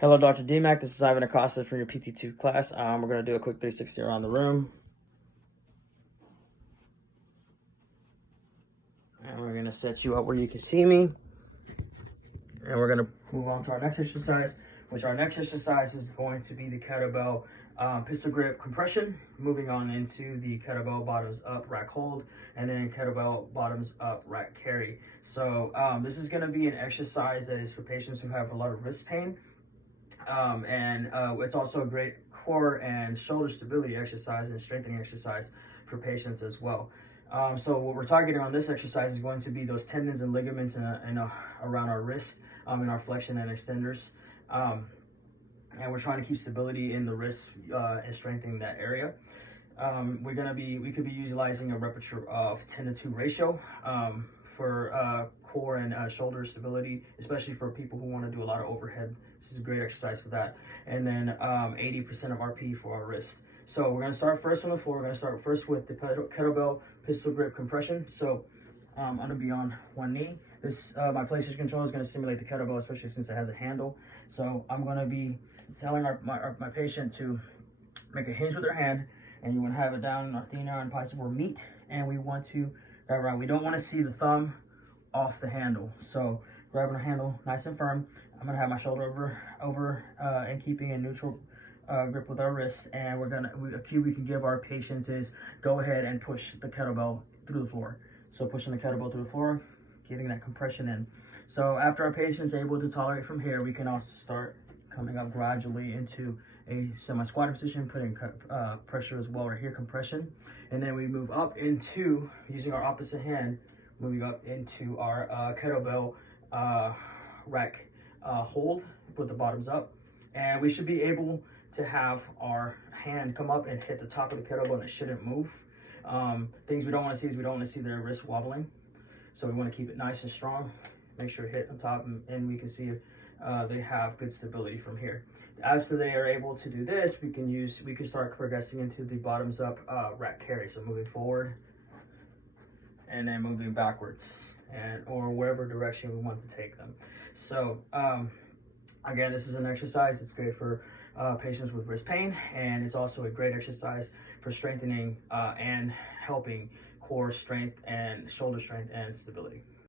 Hello, Dr. DMAC. This is Ivan Acosta from your PT2 class. We're going to do a quick 360 around the room. And we're going to set you up where you can see me. And we're going to move on to our next exercise, which our next exercise is going to be the kettlebell pistol grip compression, moving on into the kettlebell bottoms up rack hold, and then kettlebell bottoms up rack carry. So this is going to be an exercise that is for patients who have a lot of wrist pain. It's also a great core and shoulder stability exercise and strengthening exercise for patients as well. So what we're targeting on this exercise is going to be those tendons and ligaments around our wrist, in our flexion and extenders. And we're trying to keep stability in the wrist and strengthening that area. We could be utilizing a repetition of 10-to-2 ratio for core and shoulder stability, especially for people who want to do a lot of overhead. This is a great exercise for that. And then 80% of RP for our wrist. So we're going to start first on the floor. We're going to start first with the kettlebell pistol grip compression. So I'm going to be on one knee. My PlayStation controller is going to simulate the kettlebell, especially since it has a handle. So I'm going to be telling my patient to make a hinge with their hand, and you want to have it down in our thenar and bicep or meet, and we want to grab around. We don't want to see the thumb off the handle. So grabbing the handle nice and firm. I'm going to have my shoulder over and keeping a neutral grip with our wrist. And a cue we can give our patients is go ahead and push the kettlebell through the floor. So pushing the kettlebell through the floor, getting that compression in. So after our patient's able to tolerate from here, we can also start coming up gradually into a semi-squatted position, putting pressure as well right here, compression. And then we move up into, using our opposite hand, moving up into our kettlebell rack hold, put the bottoms up. And we should be able to have our hand come up and hit the top of the kettlebell, and it shouldn't move. Things we don't want to see is we don't want to see their wrist wobbling. So we want to keep it nice and strong. Make sure it hit on top, and we can see if they have good stability from here. After they are able to do this, we can start progressing into the bottoms up rack carry. So moving forward and then moving backwards, or wherever direction we want to take them. So again, this is an exercise. It's great for patients with wrist pain, and it's also a great exercise for strengthening and helping core strength and shoulder strength and stability.